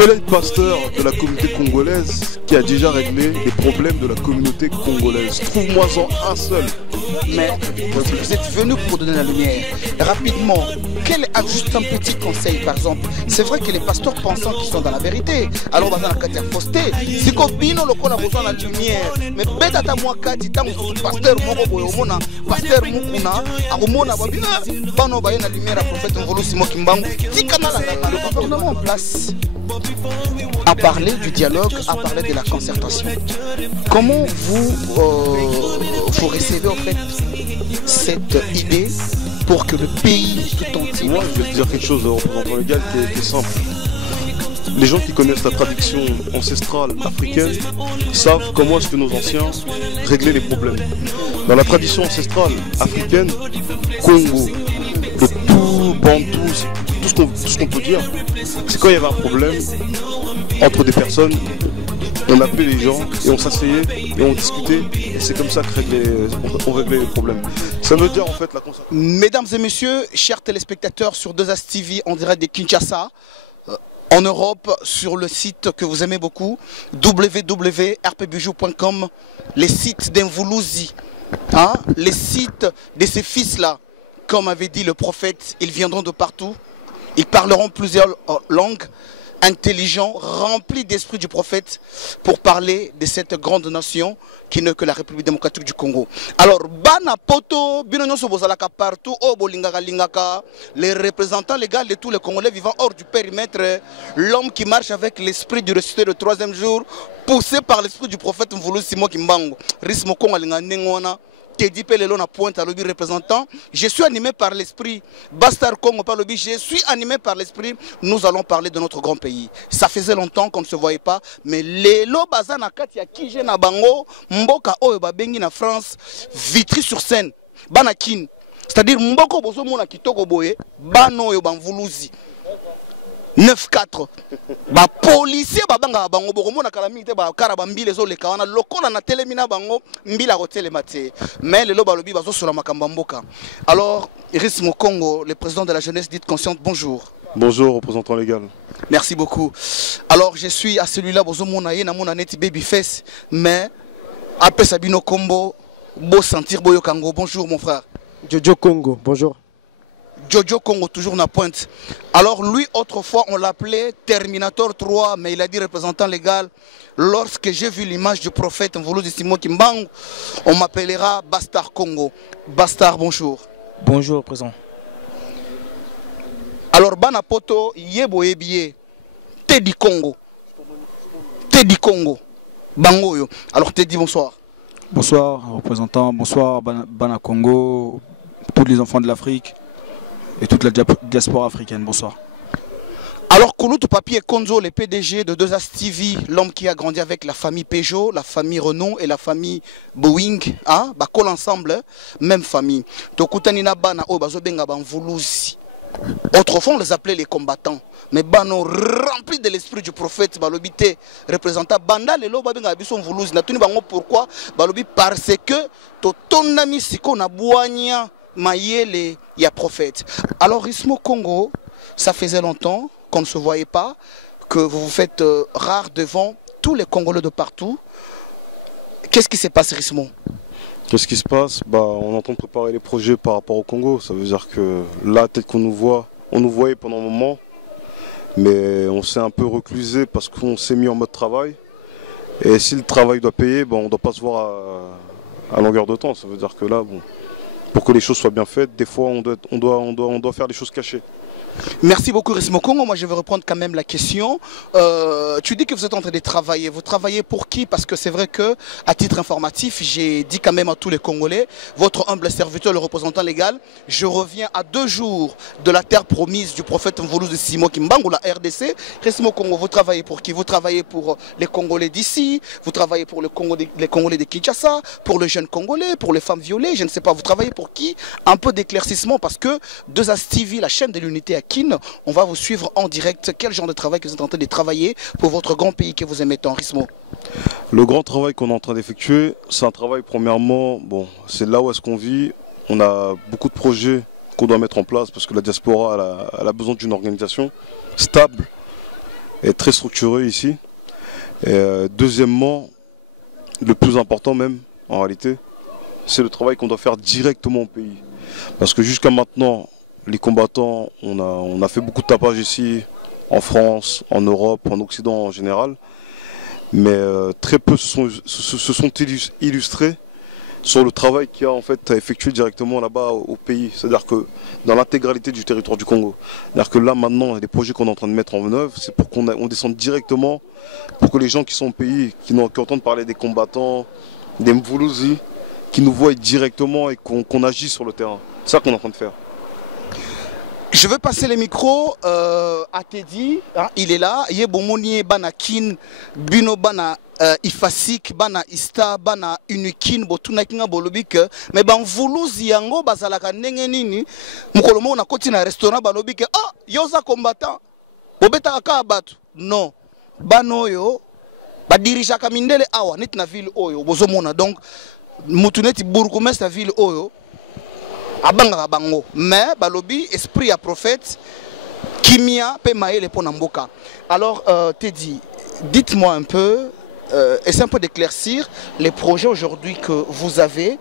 Quel est le pasteur de la communauté congolaise qui a déjà réglé les problèmes de la communauté congolaise? Trouve-moi-en un seul. Mais vous êtes venu pour donner la lumière. Rapidement, quel est juste un petit conseil par exemple? C'est vrai que les pasteurs pensant qu'ils sont dans la vérité. Alors on va dans la carte fausseté. Si Kobino le qu'on a besoin de la lumière. Mais bête à moi kati tant que pasteur moko boyomona, pasteur mukuna, aromona babina, bano ba na lumière à prophète Mvolo Simon Kimbangu. Tikana la le gouvernement en place a parlé du dialogue, a parlé de la concertation. Comment vous recevez en fait cette idée pour que le pays tout entier... Moi, je vais te dire quelque chose, représentant légal, qui est simple. Les gens qui connaissent la tradition ancestrale africaine savent comment est-ce que nos anciens réglaient les problèmes. Dans la tradition ancestrale africaine, Congo, le tout bantou, tout ce qu'on peut dire, c'est quand il y avait un problème entre des personnes, on appelait les gens et on s'asseyait et on discutait, et c'est comme ça qu'on réglait les problèmes. Ça veut dire en fait la concertation. Mesdames et messieurs, chers téléspectateurs sur 2As TV en direct de Kinshasa, en Europe, sur le site que vous aimez beaucoup, www.rpbijou.com, les sites d'Envoulouzi, hein, les sites de ces fils-là, comme avait dit le prophète, ils viendront de partout, ils parleront plusieurs langues, intelligents, remplis d'esprit du prophète pour parler de cette grande nation qui n'est que la République démocratique du Congo. Alors, Bana Poto, partout, les représentants légaux de tous les Congolais vivant hors du périmètre, l'homme qui marche avec l'esprit du ressuscité le troisième jour, poussé par l'esprit du prophète Mvolo Simon Kimbangu. Rismo Kongo Linga Teddy Pelelona pointe à l'objet représentant. Je suis animé par l'esprit. Bastard Congo par l'objet. Je suis animé par l'esprit. Nous allons parler de notre grand pays. Ça faisait longtemps qu'on ne se voyait pas. Mais les Lobazana Katia Kije na Bango, Mboka Oeba Bengi na France, Vitry-sur-Seine, Banakin. C'est-à-dire Mboko Bozo Mona Kitoko Boye, Bano Yoban Voulouzi. 9-4. Ba policier babanga bango bokomo na kalamite ba karabambile zo leka wana lokola na telemina bango mbila hôtel maté mais le loba lobi bazo sur makamba mboka. Alors Iris Mokongo, le président de la jeunesse dite consciente, bonjour. Bonjour représentant légal. Merci beaucoup. Alors je suis à celui-là bozo mona ye na mona neti baby face mais après Sabino Kombo beau sentir boyo kango. Bonjour mon frère. Jojo Congo, bonjour. Jojo Congo, toujours na pointe. Alors lui, autrefois, on l'appelait Terminator 3, mais il a dit représentant légal. Lorsque j'ai vu l'image du prophète Mvolo Simon Kimbangu, on m'appellera Bastard Congo. Bastard, bonjour. Bonjour, présent. Alors, Bana Poto, Yebo Ebie, Teddy Congo. Teddy Congo. Bangoyo. Alors, Teddy, bonsoir. Bonsoir, représentant. Bonsoir, Bana Congo, tous les enfants de l'Afrique et toute la diaspora africaine. Bonsoir. Alors, Kouloutou Papier Konzo, le PDG de 2As TV, l'homme qui a grandi avec la famille Peugeot, la famille Renault et la famille Boeing, hein, bakol ensemble, même famille. Tokutanina Bana Obazobenga Banvoulouzi. Autrefois, on les appelait les combattants. Mais Bano rempli de l'esprit du prophète, Balobité, représentant Banda, les lots Babenga Bisson Voulouzi. Pourquoi Balobi? Parce que ton ami Siko Nabouania. Mayele, il y a prophète. Alors, Rismo Congo, ça faisait longtemps qu'on ne se voyait pas, que vous vous faites rare devant tous les Congolais de partout. Qu'est-ce qui s'est passé, Rismo? Qu'est-ce qui se passe? On est en train de préparer les projets par rapport au Congo. Ça veut dire que là, peut-être qu'on nous voit, on nous voyait pendant un moment, mais on s'est un peu reclusé parce qu'on s'est mis en mode travail. Et si le travail doit payer, on ne doit pas se voir à longueur de temps. Ça veut dire que là, pour que les choses soient bien faites, des fois on doit faire des choses cachées. Merci beaucoup Rismo Congo. Moi je vais reprendre quand même la question. Tu dis que vous êtes en train de travailler. Vous travaillez pour qui? Parce que c'est vrai que, à titre informatif, j'ai dit quand même à tous les Congolais, votre humble serviteur, le représentant légal, je reviens à 2 jours de la terre promise du prophète Mvolo Simon Kimbangu, la RDC. Rismo Congo, vous travaillez pour qui? Vous travaillez pour les Congolais d'ici, vous travaillez pour les Congolais de Kinshasa, pour les jeunes Congolais, pour les femmes violées, je ne sais pas. Vous travaillez pour qui? Un peu d'éclaircissement parce que 2As TV, la chaîne de l'unité à Kin, on va vous suivre en direct. Quel genre de travail que vous êtes en train de travailler pour votre grand pays que vous aimez tant, Rismo? Le grand travail qu'on est en train d'effectuer, c'est un travail premièrement, c'est là où est-ce qu'on vit. On a beaucoup de projets qu'on doit mettre en place parce que la diaspora elle a besoin d'une organisation stable est très structuré ici. Et, deuxièmement, le plus important même, en réalité, c'est le travail qu'on doit faire directement au pays. Parce que jusqu'à maintenant, les combattants, on a fait beaucoup de tapage ici, en France, en Europe, en Occident en général. Mais très peu se sont illustrés sur le travail qu'il y a en fait à effectuer directement là-bas au pays. C'est-à-dire que dans l'intégralité du territoire du Congo. C'est-à-dire que là maintenant, les projets qu'on est en train de mettre en œuvre, c'est pour qu'on descende directement, pour que les gens qui sont au pays, qui entendent parler des combattants, des Mvuluzi, qui nous voient directement et qu'on agisse sur le terrain. C'est ça qu'on est en train de faire. Je veux passer les micros à Teddy, hein, il est là. Yebomoni bana kin, bino bana ifasik, bana ista, bana unikin, botuna kinga bolobik. Mais ban Mvuluzi yango bazalaka ndenge nini. Mukolomo na koti na restaurant balobik. Ah, yoza combattant. Bobeta ka batu. Non. Bano yo ba dirija kamindele awa net na ville oyo bozomona. Donc mutuneti bourgmestre ville oyo. Abanga bango, mais balobi esprit à prophète kimia pe maele pour namboka. Alors Teddy, dites-moi un peu, essaie un peu d'éclaircir les projets aujourd'hui que vous avez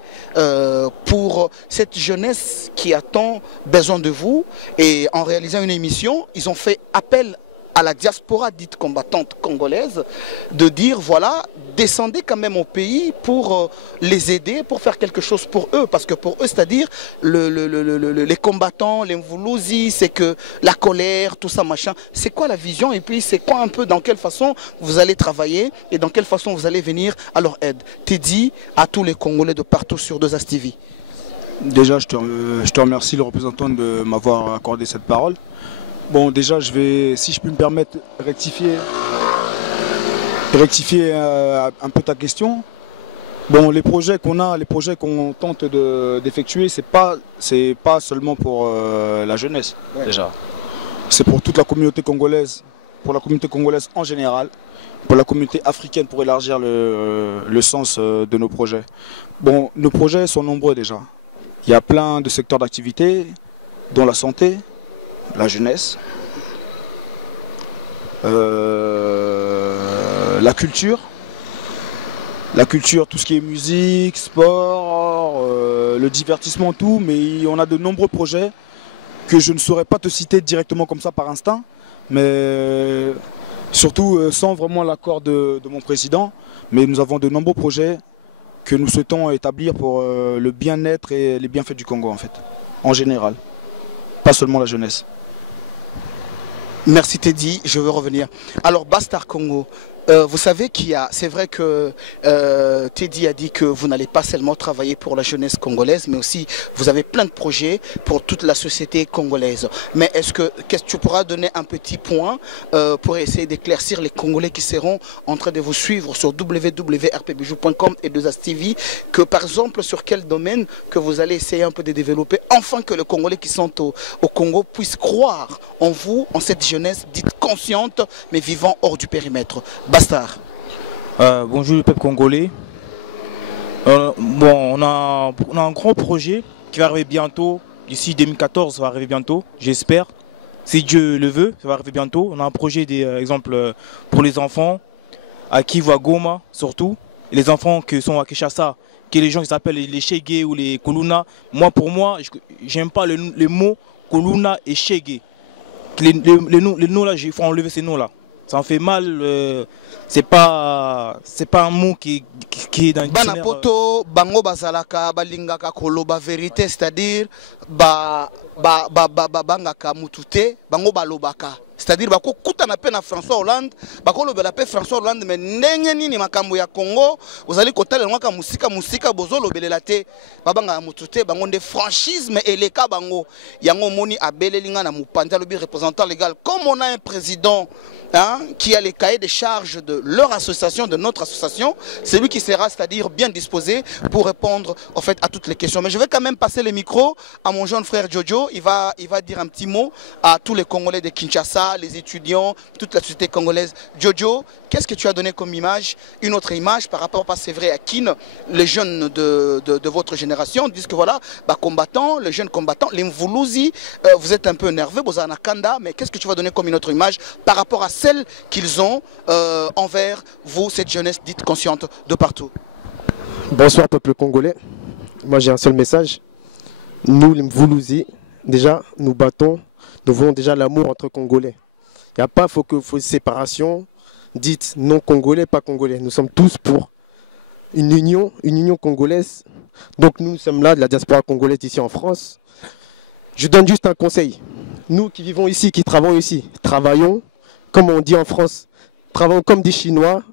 pour cette jeunesse qui a tant besoin de vous. Et en réalisant une émission, ils ont fait appel à la diaspora dite combattante congolaise de dire voilà, descendez quand même au pays pour les aider, pour faire quelque chose pour eux, parce que pour eux, c'est-à-dire les combattants, les Mvuluzi, c'est que la colère, tout ça machin, c'est quoi la vision et puis c'est quoi un peu dans quelle façon vous allez travailler et dans quelle façon vous allez venir à leur aide. Teddy à tous les Congolais de partout sur 2As TV. Déjà, je te remercie le représentant de m'avoir accordé cette parole. Bon, déjà, je vais, si je puis me permettre, rectifier un peu ta question. Bon, les projets qu'on a, les projets qu'on tente d'effectuer, c'est pas seulement pour la jeunesse, ouais. Déjà. C'est pour toute la communauté congolaise, pour la communauté congolaise en général, pour la communauté africaine, pour élargir le sens de nos projets. Bon, nos projets sont nombreux déjà. Il y a plein de secteurs d'activité, dont la santé, la jeunesse, la culture, tout ce qui est musique, sport, le divertissement, tout, mais on a de nombreux projets que je ne saurais pas te citer directement comme ça par instinct, mais surtout sans vraiment l'accord de mon président, mais nous avons de nombreux projets que nous souhaitons établir pour le bien-être et les bienfaits du Congo en fait, en général, pas seulement la jeunesse. Merci Teddy, je veux revenir. Alors Bastard Congo, vous savez qu'il y a, c'est vrai que Teddy a dit que vous n'allez pas seulement travailler pour la jeunesse congolaise, mais aussi vous avez plein de projets pour toute la société congolaise. Mais est-ce que tu pourras donner un petit point pour essayer d'éclaircir les Congolais qui seront en train de vous suivre sur www.rpbijou.com et 2As TV, que par exemple sur quel domaine que vous allez essayer un peu de développer, afin que les Congolais qui sont au Congo puissent croire en vous, en cette jeunesse dite consciente, mais vivant hors du périmètre. Bastard. Bonjour le peuple congolais. Bon, on a un grand projet qui va arriver bientôt. D'ici 2014, ça va arriver bientôt, j'espère. Si Dieu le veut, ça va arriver bientôt. On a un projet, exemple, pour les enfants, à Kivu, à Goma surtout. Et les enfants qui sont à Kinshasa, qui les gens qui s'appellent les Shege ou les Koluna. Pour moi, j'aime pas les mots Koluna et Shege. Les noms là, il faut enlever ces noms là. Ça en fait mal. C'est pas un mot qui est dans le dictionnaire. Banapoto, bango bazalaka, balingaka koloba vérité, c'est-à-dire bangaka mutute, bango balobaka. C'est-à-dire bako kutana pe na François Hollande, bako lobela pe François Hollande, mais ndenge nini makambo ya Congo, ozali kotala ngaka musika bozo lobelela te, babanga mutute, bango nde franchisme eleka bango. Yango moni abelelinga na mupanda lobi représentant légal. Comme on a un président qui a les cahiers de charges de leur association, de notre association, c'est lui qui sera, c'est-à-dire bien disposé pour répondre en fait à toutes les questions. Mais je vais quand même passer le micro à mon jeune frère Jojo. Il va dire un petit mot à tous les Congolais de Kinshasa, les étudiants, toute la société congolaise. Jojo, qu'est-ce que tu as donné comme image? Une autre image par rapport, parce que c'est vrai, à Kin, les jeunes de votre génération disent que voilà, bah, combattants, les jeunes combattants, les Mvoulouzi, vous êtes un peu nerveux, vous avez un Kanda, mais qu'est-ce que tu vas donner comme une autre image par rapport à celle qu'ils ont envers vous, cette jeunesse dite consciente de partout? Bonsoir peuple congolais. Moi j'ai un seul message. Nous les Mvoulouzi, déjà nous battons, nous voulons déjà l'amour entre Congolais. Il n'y a pas faut séparation, dites non congolais, pas congolais. Nous sommes tous pour une union congolaise. Donc nous sommes là de la diaspora congolaise ici en France. Je donne juste un conseil. Nous qui vivons ici, qui travaillons ici, travaillons, comme on dit en France, travaillons comme des Chinois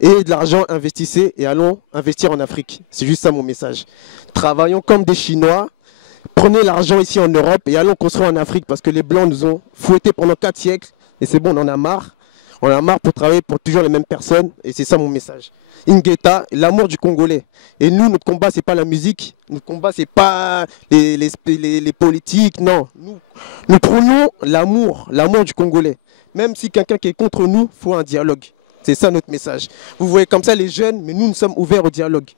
et de l'argent investissez et allons investir en Afrique. C'est juste ça mon message. Travaillons comme des Chinois, prenez l'argent ici en Europe et allons construire en Afrique parce que les Blancs nous ont fouettés pendant 4 siècles et c'est bon, on en a marre. On en a marre pour travailler pour toujours les mêmes personnes et c'est ça mon message. Ingeta, l'amour du Congolais. Et nous, notre combat, c'est pas la musique, notre combat, c'est pas les politiques, non. Nous prenons l'amour du Congolais. Même si quelqu'un qui est contre nous, il faut un dialogue. C'est ça notre message. Vous voyez comme ça les jeunes, mais nous sommes ouverts au dialogue.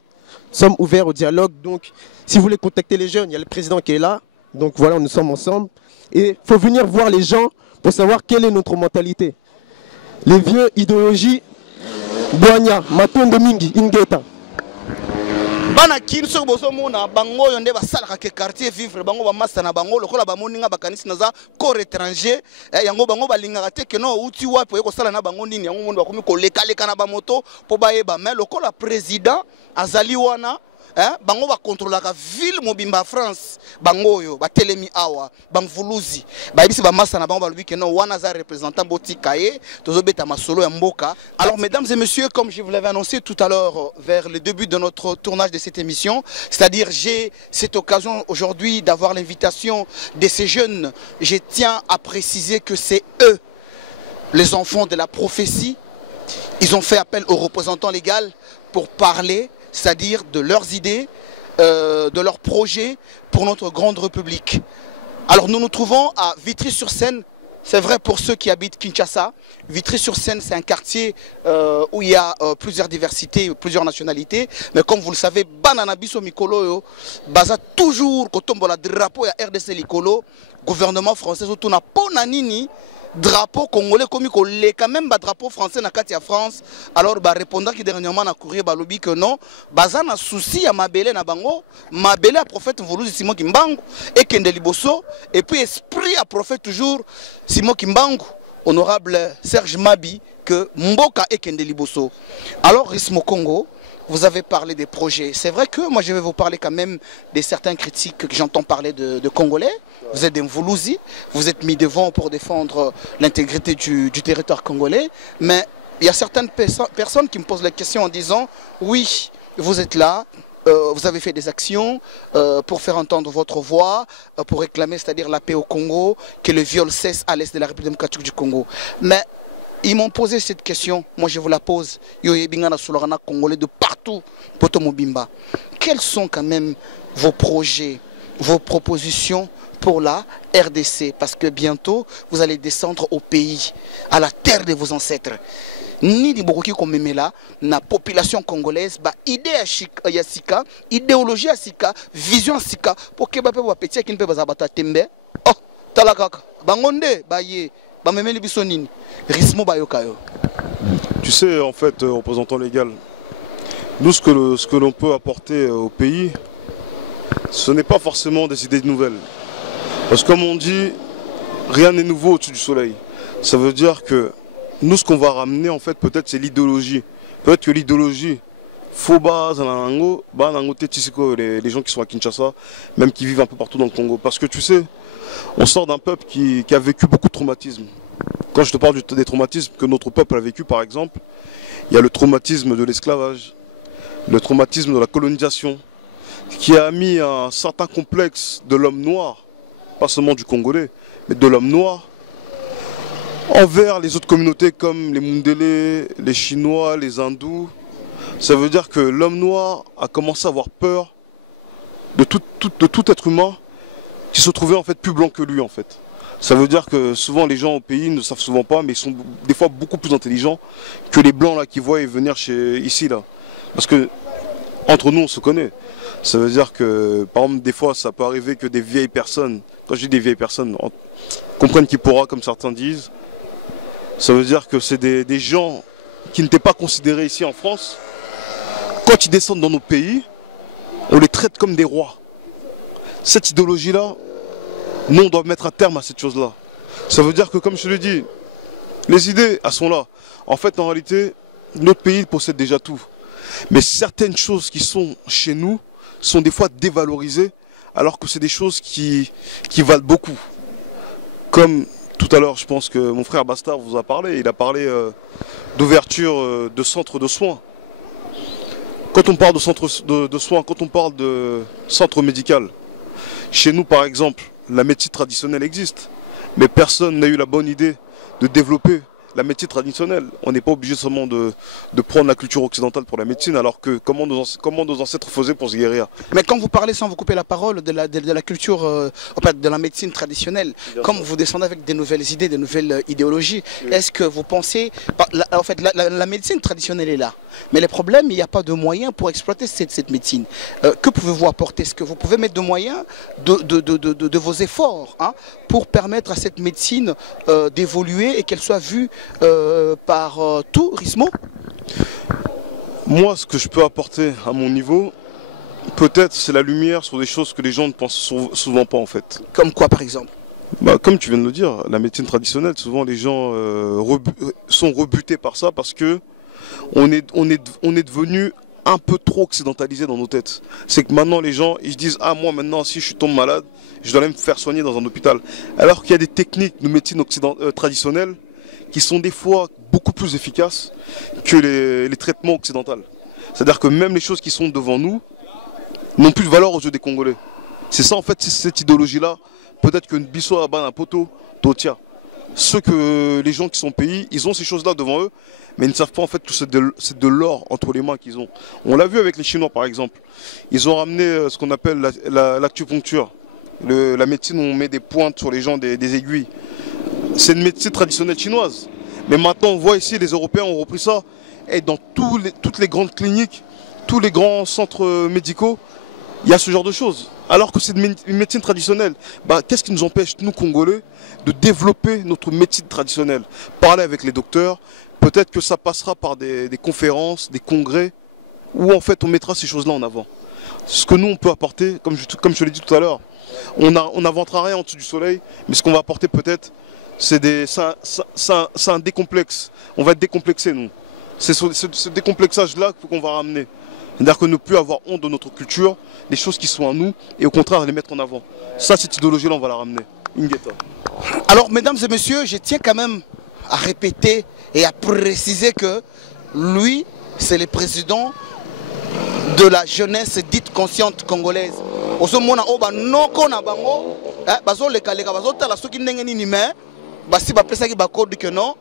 Nous sommes ouverts au dialogue, donc si vous voulez contacter les jeunes, il y a le président qui est là. Donc voilà, nous sommes ensemble. Et il faut venir voir les gens pour savoir quelle est notre mentalité. Les vieux idéologies, Boanya, Matondo Mingi, Ingeta. Bana kin so boso mona bango yonde basalaka ke quartier vivre bango ba massa na bango lokola ba moninga bakanisi naza corps étranger yango bango balingaka te ke no uti wapi ko sala na bango nini yango mondo bakomi ko leka leka na ba moto po bayeba mais lokola président azali wana bango ba contrôlaka ville mobimba France bango yo ba telemi awa bangvuluzi ba bisi ba massa na bango ba lobi ke no wana za représentant botika tozobeta masolo ya mboka. Alors mesdames et messieurs, comme je vous l'avais annoncé tout à l'heure vers le début de notre tournage de cette émission, c'est-à-dire j'ai cette occasion aujourd'hui d'avoir l'invitation de ces jeunes. Je tiens à préciser que c'est eux les enfants de la prophétie. Ils ont fait appel aux représentants légaux pour parler, c'est-à-dire de leurs idées, de leurs projets pour notre grande République. Alors nous nous trouvons à Vitry-sur-Seine. C'est vrai pour ceux qui habitent Kinshasa. Vitry-sur-Seine, c'est un quartier où il y a plusieurs diversités, plusieurs nationalités. Mais comme vous le savez, Banana Biso Mikolo, baza toujours quand on a drapeau à RDC Likolo, gouvernement français, surtout na Ponanini. Drapeau congolais comme il quand même drapeau français na Katia France. Alors bah répondant qui dernièrement na courrier ba lobby que non baza na souci à Mabele na bango Mabele à prophète Mvoulouzi Simon Kimbangu et Kende Liboso et puis esprit à prophète toujours Simon Kimbangu honorable Serge Mabi que Mboka et Kende Liboso. Alors Rismo Congo, vous avez parlé des projets. C'est vrai que moi je vais vous parler quand même de certains critiques que j'entends parler de Congolais. Vous êtes des Mvoulouzi, vous êtes mis devant pour défendre l'intégrité du territoire congolais. Mais il y a certaines personnes qui me posent la question en disant oui, vous êtes là, vous avez fait des actions pour faire entendre votre voix, pour réclamer, c'est-à-dire la paix au Congo, que le viol cesse à l'est de la République démocratique du Congo. Mais ils m'ont posé cette question, moi je vous la pose. Congolais de partout, Poto Mobimba. Quels sont quand même vos projets, vos propositions pour la RDC? Parce que bientôt, vous allez descendre au pays, à la terre de vos ancêtres. Ni di Boroki comme là, la population congolaise, idée à Sika, idéologie à Sika, vision à Sika, pour que vous petit qui ne peut pas abattre tembe. Oh, talakaka, bangonde, baye, bamemeli bisonini, rismo bayokayo. Tu sais, en fait, représentant légal, nous, ce que l'on peut apporter au pays, ce n'est pas forcément des idées nouvelles. Parce que comme on dit, rien n'est nouveau au-dessus du soleil. Ça veut dire que nous, ce qu'on va ramener, en fait, peut-être, c'est l'idéologie. Peut-être que l'idéologie, faut les gens qui sont à Kinshasa, même qui vivent un peu partout dans le Congo. Parce que tu sais, on sort d'un peuple qui a vécu beaucoup de traumatismes. Quand je te parle des traumatismes que notre peuple a vécu, par exemple, il y a le traumatisme de l'esclavage, le traumatisme de la colonisation, qui a mis un certain complexe de l'homme noir, pas seulement du Congolais, mais de l'homme noir, envers les autres communautés comme les Mundélé, les Chinois, les Hindous. Ça veut dire que l'homme noir a commencé à avoir peur de tout être humain qui se trouvait en fait plus blanc que lui en fait. Ça veut dire que souvent les gens au pays ne savent souvent pas, mais ils sont des fois beaucoup plus intelligents que les blancs là qui voient venir ici là. Parce que entre nous on se connaît. Ça veut dire que par exemple des fois ça peut arriver que des vieilles personnes, quand je dis des vieilles personnes, comprennent qui pourra comme certains disent. Ça veut dire que c'est des gens qui n'étaient pas considérés ici en France. Quand ils descendent dans nos pays, on les traite comme des rois. Cette idéologie-là, nous on doit mettre un terme à cette chose-là. Ça veut dire que comme je te l'ai dit, les idées, elles sont là. En fait, en réalité, notre pays possède déjà tout. Mais certaines choses qui sont chez nous sont des fois dévalorisées, alors que c'est des choses qui valent beaucoup. Comme tout à l'heure, je pense que mon frère Bastard vous a parlé. Il a parlé d'ouverture de centres de soins. Quand on parle de centre de soins, quand on parle de centre médical, chez nous par exemple, la médecine traditionnelle existe. Mais personne n'a eu la bonne idée de développer la médecine traditionnelle. On n'est pas obligé seulement de prendre la culture occidentale pour la médecine, alors que comment nos ancêtres faisaient pour se guérir. Mais quand vous parlez, sans vous couper la parole, de la culture, de la médecine traditionnelle, comme vous descendez avec des nouvelles idées, des nouvelles idéologies, est-ce que vous pensez... En fait, la médecine traditionnelle est là. Mais le problème, il n'y a pas de moyens pour exploiter cette médecine. Que pouvez-vous apporter? Est-ce que vous pouvez mettre de moyens de vos efforts pour permettre à cette médecine d'évoluer et qu'elle soit vue par tout Rismo? Moi, ce que je peux apporter à mon niveau, peut-être c'est la lumière sur des choses que les gens ne pensent souvent pas en fait. Comme quoi par exemple? Comme tu viens de le dire, la médecine traditionnelle, souvent les gens sont rebutés par ça parce que on est devenu un peu trop occidentalisé dans nos têtes. C'est que maintenant les gens ils se disent ah moi maintenant si je tombe malade, je dois aller me faire soigner dans un hôpital. Alors qu'il y a des techniques de médecine traditionnelle qui sont des fois beaucoup plus efficaces que les traitements occidentaux. C'est-à-dire que même les choses qui sont devant nous n'ont plus de valeur aux yeux des Congolais. C'est ça en fait, c'est cette idéologie-là. Peut-être que Bisso a un poteau, Totia. Ceux que les gens qui sont au pays, ils ont ces choses-là devant eux, mais ils ne savent pas en fait que c'est de l'or entre les mains qu'ils ont. On l'a vu avec les Chinois par exemple. Ils ont ramené ce qu'on appelle l'acupuncture. La médecine où on met des pointes sur les gens, des aiguilles. C'est une médecine traditionnelle chinoise. Mais maintenant, on voit ici, les Européens ont repris ça. Et dans toutes les grandes cliniques, tous les grands centres médicaux, il y a ce genre de choses. Alors que c'est une médecine traditionnelle. Qu'est-ce qui nous empêche, nous, Congolais, de développer notre médecine traditionnelle? Parler avec les docteurs, peut-être que ça passera par des conférences, des congrès, où en fait on mettra ces choses-là en avant. Ce que nous, on peut apporter, comme je te l'ai dit tout à l'heure, on n'inventera rien en dessous du soleil, mais ce qu'on va apporter peut-être, c'est un décomplexe. On va être décomplexés, nous. C'est ce décomplexage-là qu'on va ramener. C'est-à-dire que ne plus avoir honte de notre culture, des choses qui sont à nous, et au contraire les mettre en avant. Ça, cette idéologie-là, on va la ramener. Ingeta. Alors, mesdames et messieurs, je tiens quand même à répéter et à préciser que lui, c'est le président de la jeunesse dite consciente congolaise. Ozomona oba noko na bango, bazo leka bazo tala soki ndenge nini mais basi ba pesa ki ba code que non.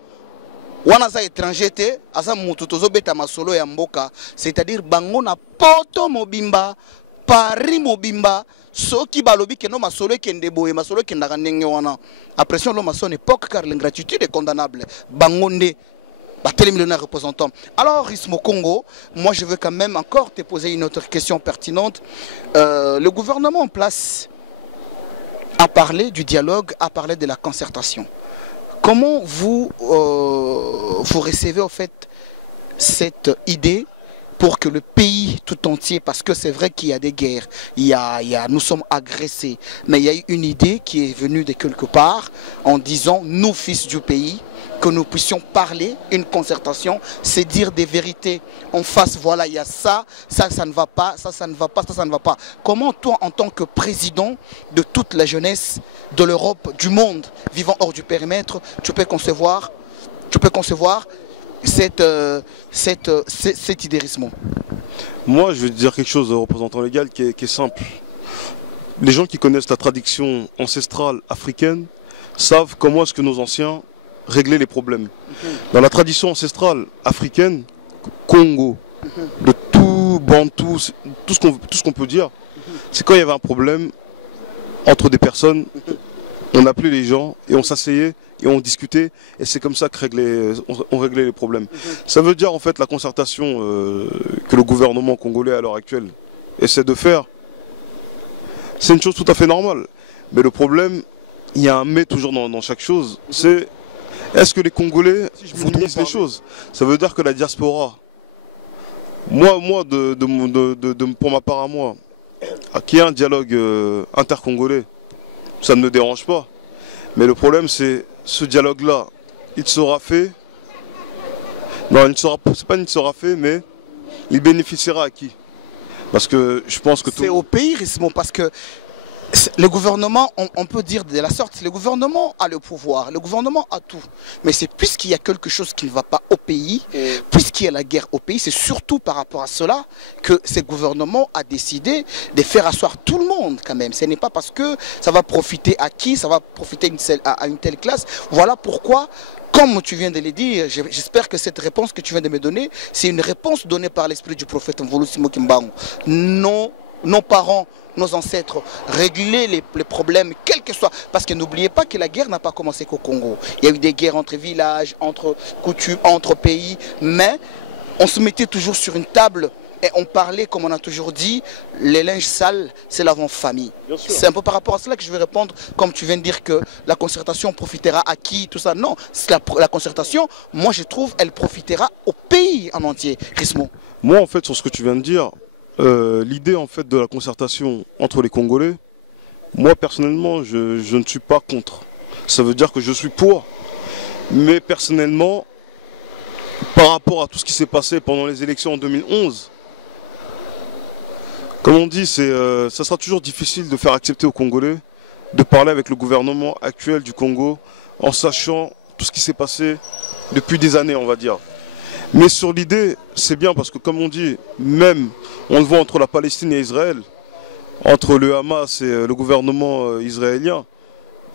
Wana za étranger te, asa mutu tozo beta masolo ya mboka, c'est-à-dire bango na poto mobimba, Paris mobimba, soki balobi que non masolo kende boye, masolo kenda ndenge wana. Après son l'homme à son époque car l'ingratitude est condamnable. Bango nde millionnaires représentants. Alors, Rismo Congo, moi je veux quand même encore te poser une autre question pertinente. Le gouvernement en place a parlé du dialogue, a parlé de la concertation. Comment vous recevez en fait cette idée pour que le pays tout entier, parce que c'est vrai qu'il y a des guerres, nous sommes agressés, mais il y a eu une idée qui est venue de quelque part en disant, nous fils du pays, que nous puissions parler, une concertation, c'est dire des vérités en face, voilà, il y a ça, ça ne va pas, ça ne va pas, ça ne va pas. Comment toi, en tant que président de toute la jeunesse de l'Europe, du monde, vivant hors du périmètre, tu peux concevoir cette idée Rismo? Moi, je vais te dire quelque chose, représentant légal, qui est simple. Les gens qui connaissent la tradition ancestrale africaine savent comment est-ce que nos anciens régler les problèmes. Dans la tradition ancestrale africaine, Congo, de tout Bantou, tout ce qu'on peut dire, c'est quand il y avait un problème entre des personnes, On appelait les gens et on s'asseyait et on discutait et c'est comme ça on réglait les problèmes. Ça veut dire en fait la concertation que le gouvernement congolais à l'heure actuelle essaie de faire, c'est une chose tout à fait normale. Mais le problème, il y a un mais toujours dans chaque chose, c'est est-ce que les Congolais fournissent les choses? Ça veut dire que la diaspora, pour ma part à moi, qu'il y ait un dialogue intercongolais, ça ne me dérange pas. Mais le problème, c'est ce dialogue-là, il sera fait. Non, c'est pas il sera fait, mais il bénéficiera à qui? Parce que je pense que c'est au pays, Rismo, parce que le gouvernement, on peut dire de la sorte, le gouvernement a le pouvoir, le gouvernement a tout. Mais c'est puisqu'il y a quelque chose qui ne va pas au pays, puisqu'il y a la guerre au pays, c'est surtout par rapport à cela que ce gouvernement a décidé de faire asseoir tout le monde quand même. Ce n'est pas parce que ça va profiter à qui, ça va profiter à une telle classe. Voilà pourquoi, comme tu viens de le dire, j'espère que cette réponse que tu viens de me donner, c'est une réponse donnée par l'esprit du prophète Mvulu Simoki Mbangu. Nos parents, nos ancêtres, régler les problèmes, quels que soient. Parce que n'oubliez pas que la guerre n'a pas commencé qu'au Congo. Il y a eu des guerres entre villages, entre coutumes, entre pays. Mais on se mettait toujours sur une table et on parlait, comme on a toujours dit, les linges sales, c'est l'avant-famille. C'est un peu par rapport à cela que je vais répondre, comme tu viens de dire que la concertation profitera à qui, tout ça. Non, la concertation, moi je trouve, elle profitera au pays en entier. Rismo. Moi, en fait, sur ce que tu viens de dire, l'idée en fait de la concertation entre les Congolais, moi personnellement je ne suis pas contre. Ça veut dire que je suis pour, mais personnellement par rapport à tout ce qui s'est passé pendant les élections en 2011, comme on dit, ça sera toujours difficile de faire accepter aux Congolais de parler avec le gouvernement actuel du Congo en sachant tout ce qui s'est passé depuis des années, on va dire. Mais sur l'idée, c'est bien parce que comme on dit, même on le voit entre la Palestine et Israël, entre le Hamas et le gouvernement israélien,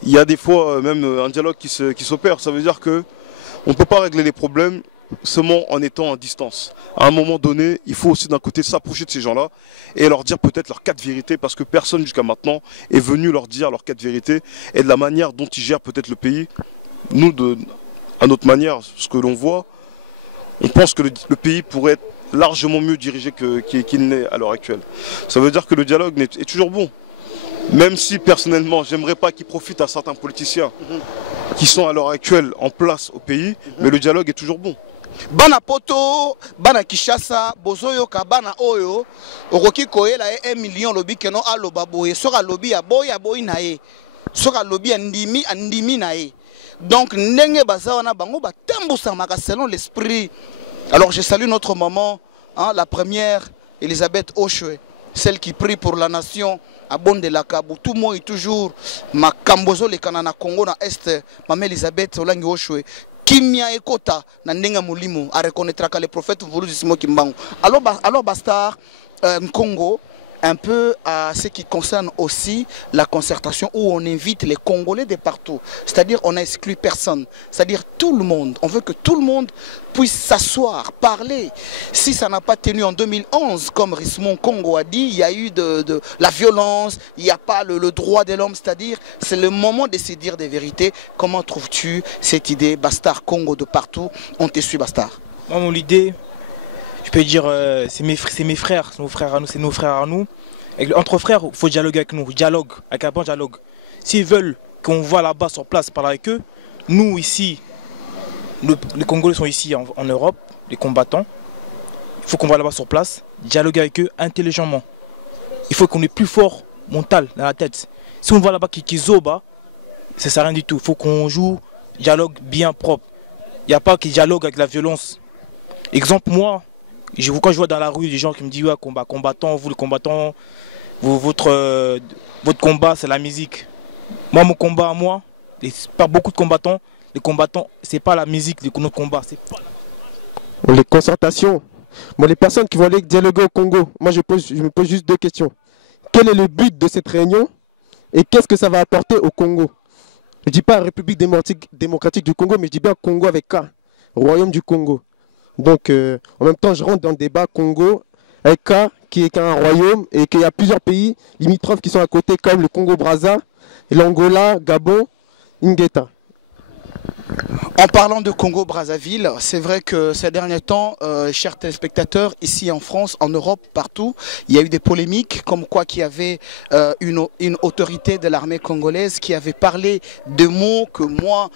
il y a des fois même un dialogue qui s'opère. Ça veut dire qu'on ne peut pas régler les problèmes seulement en étant à distance. À un moment donné, il faut aussi d'un côté s'approcher de ces gens-là et leur dire peut-être leurs quatre vérités parce que personne jusqu'à maintenant est venu leur dire leurs quatre vérités et de la manière dont ils gèrent peut-être le pays. Nous, à notre manière, ce que l'on voit, on pense que le pays pourrait être largement mieux dirigé qu'il n'est à l'heure actuelle. Ça veut dire que le dialogue est toujours bon. Même si personnellement, j'aimerais pas qu'il profite à certains politiciens qui sont à l'heure actuelle en place au pays, mais le dialogue est toujours bon. Bana poto, bana Kishasa, bozoyo ka bana oyo, okoki koyela 1 million lobi keno aloba boye, soka lobi ya boy nae, soka lobi andimi nae. Donc ndenge bazawana bango batambusa maka selon l'esprit. Alors je salue notre maman, hein, la première Elisabeth Oshwe, celle qui prie pour la nation à Bonde la Kabou. Tout le monde est toujours ma Kambozo le Kanana Congo na Est, maman Elisabeth Olangi Oshwe. Kimia ekota na ndenga mulimo a reconnaître que le prophète Mvulu Simoki Mbangu. Alors Bastard Congo, un peu à ce qui concerne aussi la concertation où on invite les Congolais de partout. C'est-à-dire on n'exclut personne. C'est-à-dire tout le monde. On veut que tout le monde puisse s'asseoir, parler. Si ça n'a pas tenu en 2011, comme Rismon Congo a dit, il y a eu de la violence, il n'y a pas le droit de l'homme. C'est-à-dire c'est le moment de se dire des vérités. Comment trouves-tu cette idée, Bastard Congo de partout? On te suit, Bastard. Moi, mon idée, je peux dire, c'est mes frères, c'est nos frères à nous, c'est nos frères à nous. Entre frères, il faut dialoguer avec nous, avec un bon dialogue. S'ils veulent qu'on voit là-bas sur place parler avec eux, nous ici, les Congolais sont ici en Europe, les combattants. Il faut qu'on voit là-bas sur place, dialoguer avec eux intelligemment. Il faut qu'on ait plus fort mental dans la tête. Si on voit là-bas qui zoba, ça ne sert à rien du tout. Il faut qu'on joue dialogue bien propre. Il n'y a pas qui dialogue avec la violence. Exemple, moi, quand je vois dans la rue des gens qui me disent ouais, combattant, vous les combattants, votre combat c'est la musique. Moi mon combat à moi, pas beaucoup de combattants, les combattants c'est pas la musique, notre combat, c'est pas les concertations. Bon, les personnes qui vont aller dialoguer au Congo, moi je me pose juste deux questions. Quel est le but de cette réunion et qu'est-ce que ça va apporter au Congo? Je ne dis pas République démocratique du Congo, mais je dis bien Congo avec K, Royaume du Congo. Donc, en même temps, je rentre dans le débat Congo avec K, qui est un royaume, et qu'il y a plusieurs pays limitrophes qui sont à côté, comme le Congo-Brazza, et l'Angola, Gabon, Ingeta. En parlant de Congo-Brazzaville, c'est vrai que ces derniers temps, chers téléspectateurs, ici en France, en Europe, partout, il y a eu des polémiques comme quoi qu'il y avait une autorité de l'armée congolaise qui avait parlé de mots que moi,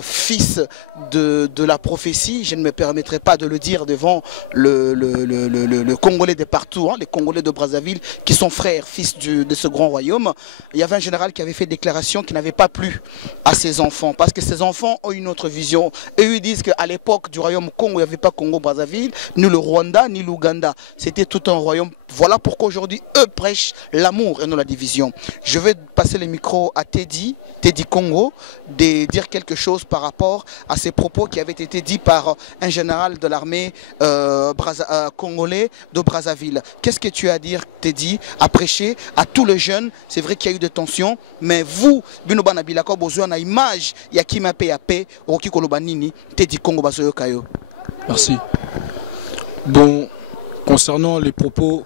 fils de la prophétie, je ne me permettrai pas de le dire devant le Congolais de partout, hein, les Congolais de Brazzaville qui sont frères, fils de ce grand royaume. Il y avait un général qui avait fait une déclaration qui n'avait pas plu à ses enfants parce que ses enfants ont une autre vision. Et eux disent qu'à l'époque du royaume Congo, il n'y avait pas Congo-Brazzaville, ni le Rwanda, ni l'Ouganda. C'était tout un royaume. Voilà pourquoi aujourd'hui, eux prêchent l'amour et non la division. Je vais passer le micro à Teddy Congo, de dire quelque chose par rapport à ces propos qui avaient été dits par un général de l'armée congolais de Brazzaville. Qu'est-ce que tu as à dire, Teddy, à prêcher à tous les jeunes? C'est vrai qu'il y a eu des tensions, mais vous, Binoba Bilako, besoin d'une image, il y a qui m'a payé à paix, Roki Kolobanini, Teddy Congo Basoyo Kayo. Merci. Bon, concernant les propos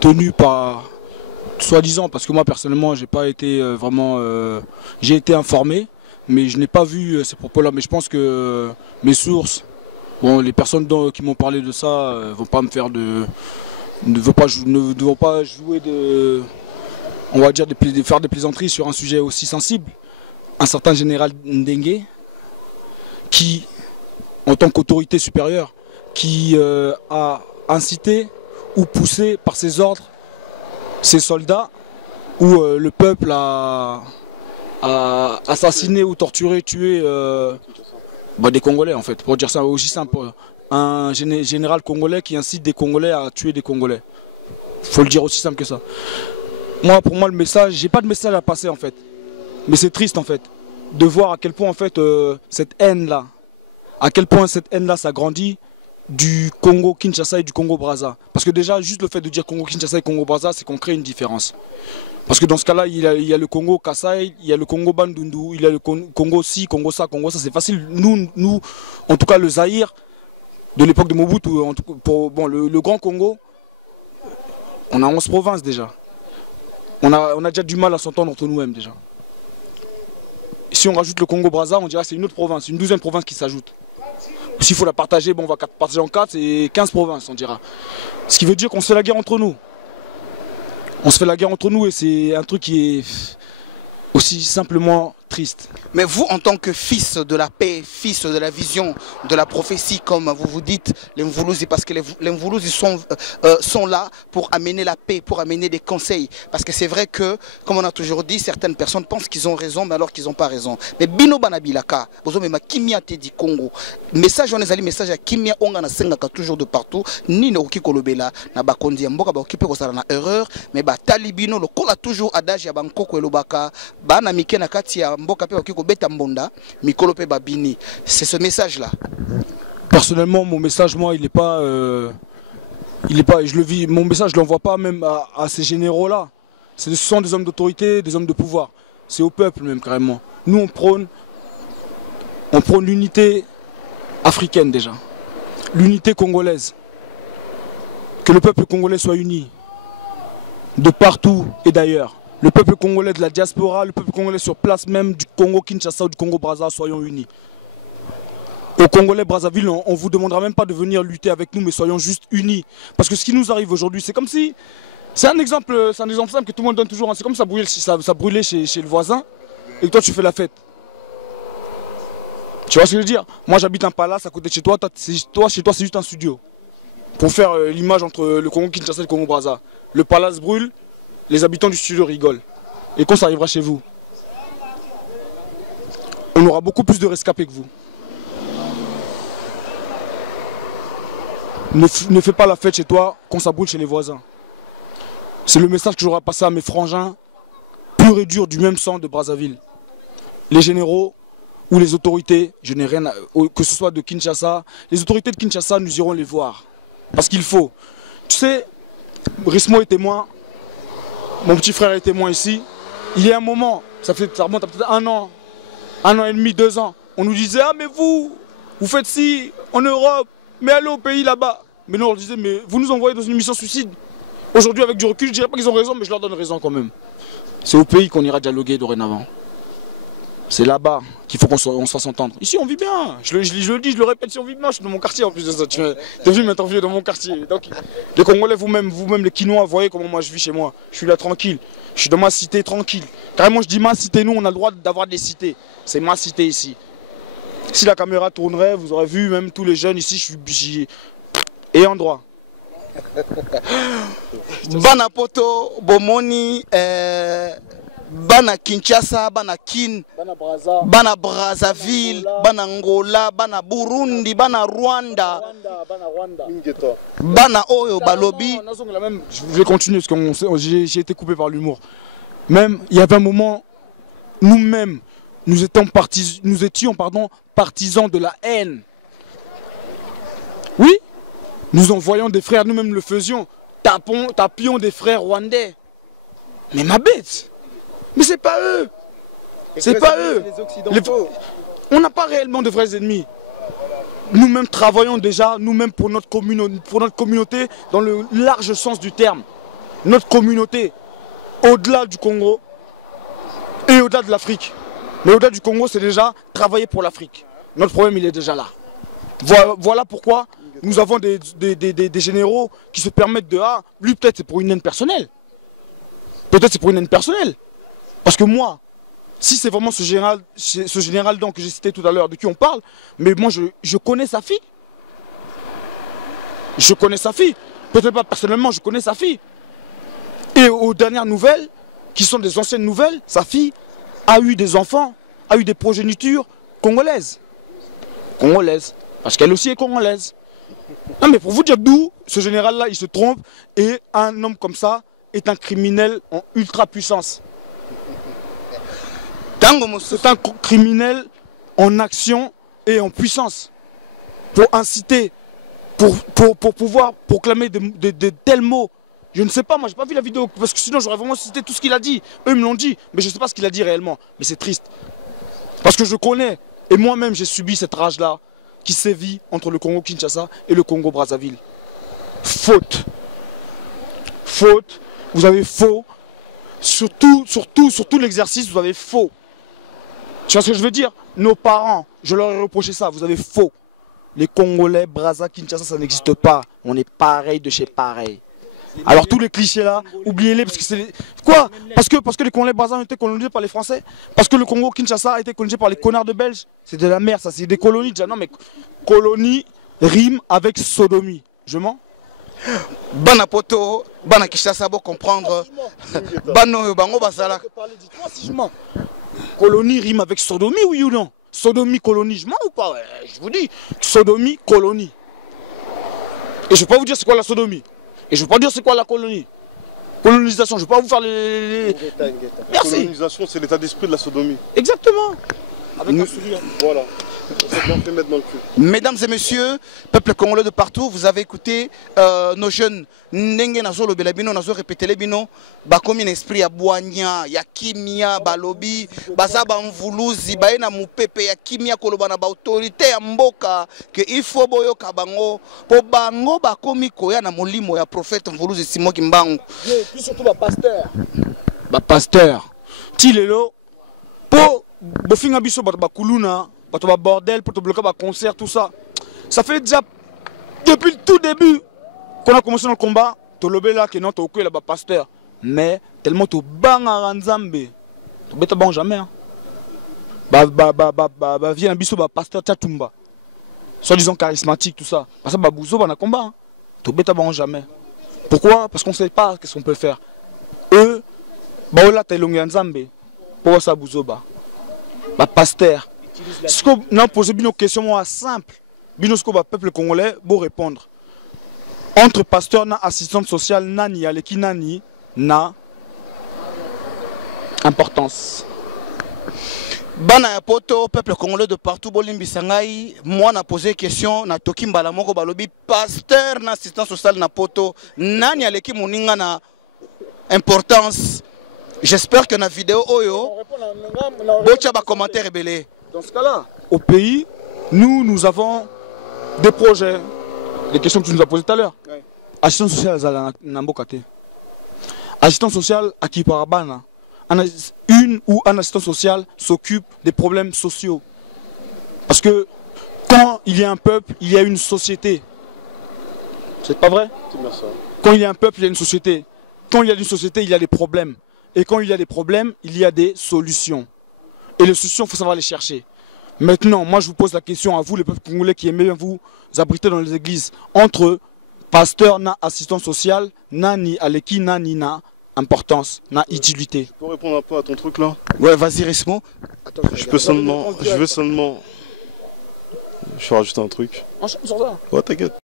tenus par, soi-disant, parce que moi personnellement, j'ai pas été vraiment, j'ai été informé, mais je n'ai pas vu ces propos-là. Mais je pense que mes sources, bon, les personnes qui m'ont parlé de ça, vont pas me faire ne vont pas jouer de, on va dire, faire des plaisanteries sur un sujet aussi sensible. Un certain général Ndengue, qui, en tant qu'autorité supérieure, qui a incité ou poussé par ses ordres ses soldats ou le peuple a assassiné ou torturé, tué des Congolais en fait, pour dire ça aussi simple. Un général congolais qui incite des Congolais à tuer des Congolais. Faut le dire aussi simple que ça. Pour moi le message, j'ai pas de message à passer en fait. Mais c'est triste en fait, de voir à quel point en fait cette haine-là, s'agrandit du Congo-Kinshasa et du Congo-Brazza. Parce que déjà, juste le fait de dire Congo-Kinshasa et Congo-Brazza, c'est qu'on crée une différence. Parce que dans ce cas-là, il y a le Congo-Kassai, il y a le Congo-Bandundu, il y a le Congo-ci, Congo-ça, Congo-ça, c'est facile. Nous, en tout cas le Zaïre, de l'époque de Mobutu, le Grand Congo, on a 11 provinces déjà. On a déjà du mal à s'entendre entre nous-mêmes déjà. Si on rajoute le Congo-Brazza, on dirait que c'est une autre province, une 12e province qui s'ajoute. S'il faut la partager, on va partager en 4, c'est 15 provinces, on dira. Ce qui veut dire qu'on se fait la guerre entre nous. On se fait la guerre entre nous et c'est un truc qui est aussi simplement triste. Mais vous, en tant que fils de la paix, fils de la vision, de la prophétie, comme vous vous dites, les Mvoulouzi, parce que les Mvoulouzi sont là pour amener la paix, pour amener des conseils. Parce que c'est vrai que, comme on a toujours dit, certaines personnes pensent qu'ils ont raison, mais alors qu'ils n'ont pas raison. Mais Bino Banabilaka, vous avez ma Kimia Teddy Congo. Message, on est allé, message à Kimia, on a sengaka toujours de partout. Ni no ki kolobela, na bakondi mboka ba okipe ko sala na erreur, mais ba talibino le kola toujours adage ya bankoko elobaka, ba na mike na kati ya mboka pe okiko beta mbonda, mikolo pe babini. C'est ce message là. Personnellement, mon message, moi, il est pas, je le vis. Mon message, je l'envoie pas même à ces généraux-là. Ce sont des hommes d'autorité, des hommes de pouvoir. C'est au peuple même carrément. Nous, on prône l'unité africaine déjà, l'unité congolaise. Que le peuple congolais soit uni, de partout et d'ailleurs. Le peuple congolais de la diaspora, le peuple congolais sur place même du Congo-Kinshasa ou du Congo-Brazza, soyons unis. Au Congolais-Brazzaville, on ne vous demandera même pas de venir lutter avec nous, mais soyons juste unis. Parce que ce qui nous arrive aujourd'hui, c'est comme si... C'est un exemple simple que tout le monde donne toujours. C'est comme ça brûlait chez le voisin et que toi tu fais la fête. Tu vois ce que je veux dire? Moi j'habite un palace à côté de chez toi, chez toi c'est juste un studio. Pour faire l'image entre le Congo-Kinshasa et le Congo-Brazza. Le palace brûle, les habitants du studio rigolent. Et quand ça arrivera chez vous, on aura beaucoup plus de rescapés que vous. Ne fais pas la fête chez toi quand ça brûle chez les voisins. C'est le message que j'aurai passé à mes frangins, purs et durs du même sang de Brazzaville. Les généraux ou les autorités, je n'ai rien à, que ce soit de Kinshasa, les autorités de Kinshasa, nous irons les voir. Parce qu'il faut. Tu sais, Rismo est témoin, mon petit frère est témoin ici. Il y a un moment, ça remonte à peut-être un an et demi, 2 ans, on nous disait, ah mais vous faites ci en Europe, mais allez au pays là-bas. Mais nous on leur disait, mais vous nous envoyez dans une mission suicide. Aujourd'hui avec du recul, je ne dirais pas qu'ils ont raison, mais je leur donne raison quand même. C'est au pays qu'on ira dialoguer dorénavant. C'est là-bas qu'il faut qu'on se fasse entendre. Ici, on vit bien. Je le dis, je le répète, si on vit bien, je suis dans mon quartier en plus de ça. Tu as vu m'interviewer dans mon quartier. Donc, les Congolais, vous-même, les Quinois, vous voyez comment moi je vis chez moi. Je suis là tranquille. Je suis dans ma cité tranquille. Carrément, je dis ma cité, nous, on a le droit d'avoir des cités. C'est ma cité ici. Si la caméra tournerait, vous aurez vu, même tous les jeunes ici, je suis ayant droit. Bana poto, bomoni, bana Kinshasa, bana bana Brazzaville, bana Angola, bana Burundi, bana Rwanda, bana Oyo, Balobi. Je vais continuer parce que j'ai été coupé par l'humour. Même, il y avait un moment, nous-mêmes, nous étions partisans de la haine. Oui, nous envoyons des frères, nous-mêmes le faisions, tapions des frères rwandais. Mais ma bête, mais c'est pas eux. C'est pas eux. On n'a pas réellement de vrais ennemis. Nous-mêmes travaillons déjà, nous-mêmes pour notre communauté, dans le large sens du terme. Notre communauté, au-delà du Congo et au-delà de l'Afrique. Mais au-delà du Congo, c'est déjà travailler pour l'Afrique. Notre problème, il est déjà là. Voilà pourquoi nous avons des généraux qui se permettent de... Ah, lui, peut-être c'est pour une haine personnelle. Peut-être c'est pour une haine personnelle. Parce que moi, si c'est vraiment ce général donc, que j'ai cité tout à l'heure, de qui on parle, mais moi, je connais sa fille. Je connais sa fille. Peut-être pas personnellement, je connais sa fille. Et aux dernières nouvelles, qui sont des anciennes nouvelles, sa fille a eu des enfants, a eu des progénitures congolaises. Congolaises. Parce qu'elle aussi est congolaise. Non mais pour vous dire d'où ce général-là, il se trompe, et un homme comme ça est un criminel en ultra puissance. C'est un criminel en action et en puissance. Pour inciter, pour pouvoir proclamer de tels mots. Je ne sais pas, moi j'ai pas vu la vidéo, parce que sinon j'aurais vraiment cité tout ce qu'il a dit. Eux me l'ont dit, mais je ne sais pas ce qu'il a dit réellement. Mais c'est triste. Parce que je connais, et moi-même j'ai subi cette rage-là, qui sévit entre le Congo-Kinshasa et le Congo-Brazzaville. Faute. Faute. Vous avez faux. Surtout l'exercice, vous avez faux. Tu vois ce que je veux dire? Nos parents, je leur ai reproché ça, vous avez faux. Les Congolais, Brazza, Kinshasa, ça n'existe pas. On est pareil de chez pareil. Alors tous les clichés là, oubliez-les parce que c'est... Quoi? Parce que les Congolais Brazza ont été colonisés par les Français? Parce que le Congo-Kinshasa a été colonisé par les connards de Belges? C'est de la merde ça, c'est des colonies déjà. Non mais colonie rime avec sodomie. Je mens? Bana poto, bana Kinshasa, pour comprendre. Bano bango basala. Colonie rime avec sodomie, oui ou non? Sodomie, colonie, je mens ou pas? Je vous dis, sodomie, colonie. Et je ne vais pas vous dire c'est quoi la sodomie. Et je ne vais pas dire c'est quoi la colonie. Colonisation, je ne vais pas vous faire les... Merci. La colonisation, c'est l'état d'esprit de la sodomie. Exactement. Avec un sourire. Voilà. Ça bien fait mettre dans le cul. Mesdames et messieurs, peuple congolais de partout, vous avez écouté nos jeunes Ndenge nazo lobela bino nazo répéter les bino bakomi un esprit ya boanya ya kimia balobi baza ba mvuluzi baena mupepe ya kimia koloba na ba autorité ya mboka que il faut boyoka bango po bango bakomi koya na molimo ya prophète mvuluzi Simon Kimbangu et puis surtout ba pasteur tilelo po bofinga biso bato bakuluna bato ba bordel pour te bloquer ba concert tout ça. Ça fait déjà depuis le tout début qu'on a commencé le combat, tu lobé là que non tu là bas pasteur, mais tellement tu banga nzambe, tu beta bon jamais. Vient un biso ba pasteur Tchatumba, soi-disant charismatique tout ça. Parce que babouzo ba na combat, tu beta bon jamais. Pourquoi? Parce qu'on sait pas qu'est-ce qu'on peut faire. Eux, ba ola telongi nzambe, pour ça bouzo ba pasteur. Ce que nous posons une question simple, bino ce que le peuple congolais pour répondre. Entre pasteur na assistante sociale nani aleki nani na importance. Bana ya poto peuple congolais de partout bolimbi sangai moi na posé question na toki mbala moko balobi pasteur na assistante sociale na poto nani aleki moninga na importance. J'espère que na vidéo oyo bocha ba commentaire rebelle. Dans ce cas-là, au pays, nous avons des projets. Les questions que tu nous as posées tout à l'heure. Ouais. Assistance sociale à Nambokate. Assistance sociale à Kiparabana. une ou un assistant social s'occupe des problèmes sociaux. Parce que quand il y a un peuple, il y a une société. C'est pas vrai? Quand il y a un peuple, il y a une société. Quand il y a une société, il y a des problèmes. Et quand il y a des problèmes, il y a des solutions. Et les solutions, il faut savoir les chercher. Maintenant, moi je vous pose la question à vous, les peuples congolais qui aimez bien vous abriter dans les églises. Entre pasteur, na assistant social, na ni aleki, na ni na importance, na utilité. Tu peux répondre un peu à ton truc là? Ouais, vas-y, Resmo. Je vais rajouter un truc. Enchaîne sur ça. Ouais, t'inquiète.